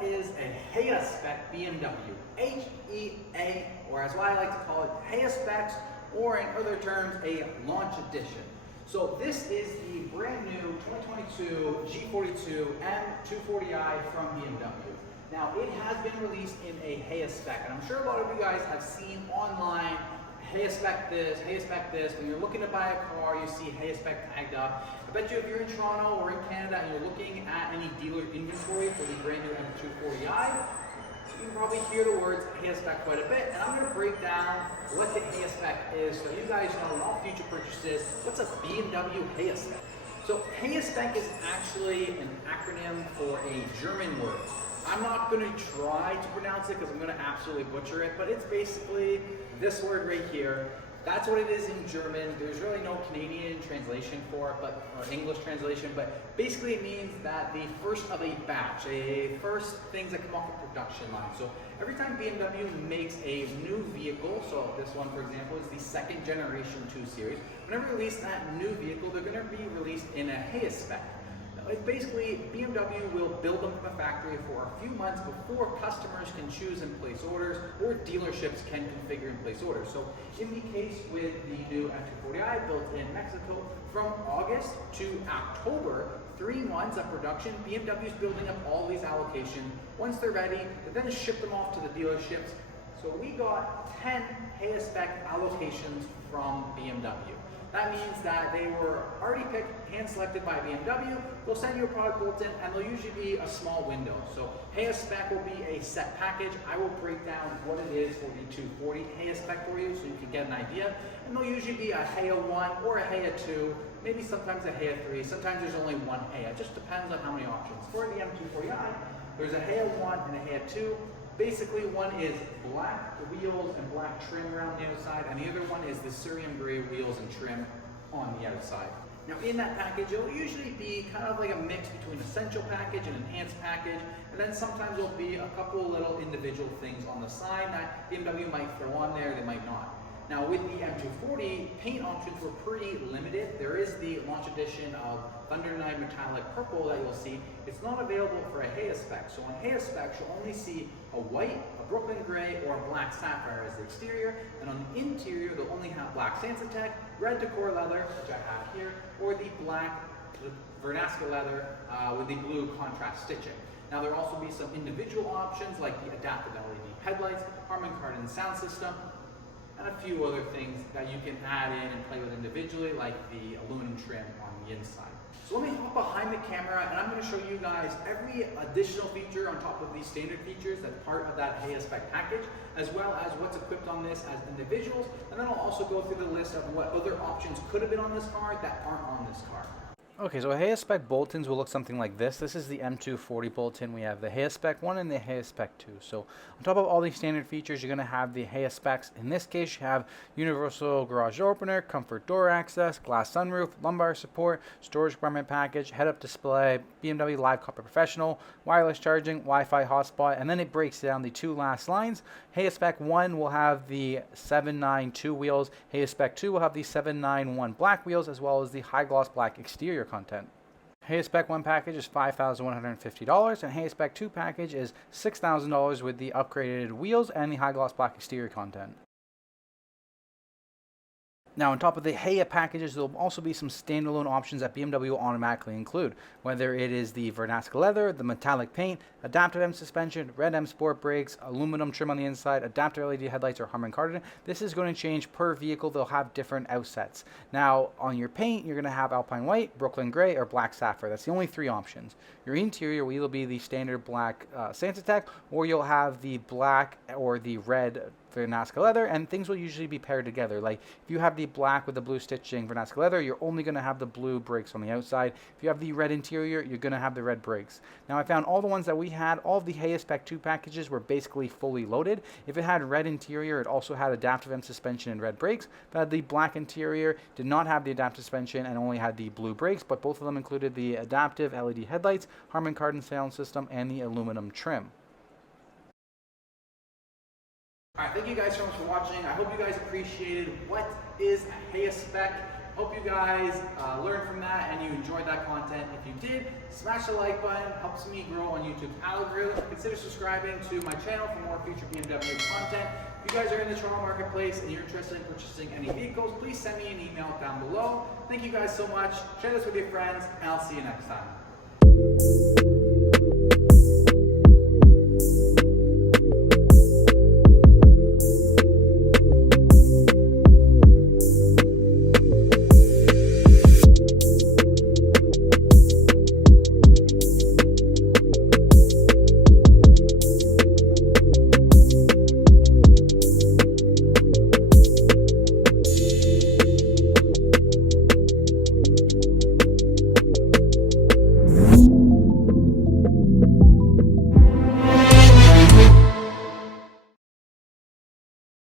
what is a HEA Spec BMW? HEA, or as I like to call it, HEA Specs, or in other terms, a launch edition. So this is the brand new 2022 G42 M240i from BMW. Now it has been released in a HEA Spec, and I'm sure a lot of you guys have seen online HEA Spec this, HEA Spec this. When you're looking to buy a car, you see HEA Spec tagged up. I bet you if you're in Toronto or in Canada and you're looking at any dealer inventory for the brand new M240i, you can probably hear the words HEA Spec quite a bit, and I'm going to break down what the HEA Spec is so you guys know in all future purchases, what's a BMW HEA Spec. So HEA Spec is actually an acronym for a German word. I'm not going to try to pronounce it because I'm going to absolutely butcher it, but it's basically this word right here. That's what it is in German. There's really no Canadian translation for it, or English translation, but basically it means that the first of a batch, first things that come off the production line. So every time BMW makes a new vehicle, so this one for example is the second generation 2 Series, whenever they release that new vehicle, they're going to be released in a HEA Spec. It's basically, BMW will build them from the factory for a few months before customers can choose and place orders, or dealerships can configure and place orders. So in the case with the new M240i built in Mexico, from August to October, 3 months of production, BMW is building up all these allocations. Once they're ready, they then ship them off to the dealerships. So we got 10 HEA Spec allocations from BMW. That means that they were already picked, hand-selected by BMW. They'll send you a product bulletin, and they'll usually be a small window. So HEA Spec will be a set package. I will break down what it is for the 240 HEA Spec for you so you can get an idea. And they'll usually be a HEA 1 or a HEA 2, maybe sometimes a HEA 3. Sometimes there's only one HEA. It just depends on how many options. For the M240i, there's a HEA 1 and a HEA 2. Basically, one is black wheels and black trim around the outside, and the other one is the cerium gray wheels and trim on the outside. Now, in that package, it'll usually be kind of like a mix between essential package and enhanced package, and then sometimes there'll be a couple little individual things on the side that BMW might throw on there, they might not. Now, with the M240, paint options were pretty limited. There is the launch edition of Thunder Night Metallic Purple that you'll see. It's not available for a HEA Spec. So on HEA Specs, you'll only see a white, a Brooklyn Gray, or a black sapphire as the exterior. And on the interior, they'll only have black Sansatech, red decor leather, which I have here, or the black Vernasca leather with the blue contrast stitching. Now, there'll also be some individual options like the adaptive LED headlights, Harman Kardon sound system, and a few other things that you can add in and play with individually, like the aluminum trim on the inside. So let me hop behind the camera, and I'm going to show you guys every additional feature on top of these standard features that's part of that HEA Spec package, as well as what's equipped on this as individuals, and then I'll also go through the list of what other options could have been on this car that aren't on this car. Okay, so HEA Spec Boltons will look something like this. This is the M240 Bolton. We have the HEA Spec 1 and the HEA Spec 2. So on top of all these standard features, you're going to have the HEA Specs. In this case, you have universal garage door opener, comfort door access, glass sunroof, lumbar support, storage compartment package, head-up display, BMW Live Copper Professional, wireless charging, Wi-Fi hotspot, and then it breaks down the 2 last lines. HEA Spec 1 will have the 792 wheels. HEA Spec 2 will have the 791 black wheels, as well as the high gloss black exterior content. HEA Spec 1 package is $5,150, and HEA Spec 2 package is $6,000 with the upgraded wheels and the high gloss black exterior content. Now, on top of the HEA packages, there will also be some standalone options that BMW will automatically include, whether it is the Vernasca leather, the metallic paint, adaptive M suspension, red M sport brakes, aluminum trim on the inside, adaptive LED headlights, or Harman Kardon. This is going to change per vehicle. They'll have different outsets. Now, on your paint, you're going to have Alpine White, Brooklyn Gray, or Black Sapphire. That's the only 3 options. Your interior will either be the standard black Sansatech, or you'll have the black or the red Vernasca leather, and things will usually be paired together. Like if you have the black with the blue stitching Vernasca leather, you're only going to have the blue brakes on the outside. If you have the red interior, you're going to have the red brakes. Now, I found all the ones that we had, all of the HEA Spec 2 packages were basically fully loaded. If it had red interior, it also had adaptive M suspension and red brakes. If it had the black interior, did not have the adaptive suspension and only had the blue brakes, but both of them included the adaptive LED headlights, Harman Kardon sound system, and the aluminum trim. Alright, thank you guys so much for watching. I hope you guys appreciated what is a HEA Spec. Hope you guys learned from that and you enjoyed that content. If you did, smash the like button. Helps me grow on YouTube's algorithm. Consider subscribing to my channel for more future BMW content. If you guys are in the Toronto marketplace and you're interested in purchasing any vehicles, please send me an email down below. Thank you guys so much. Share this with your friends, and I'll see you next time.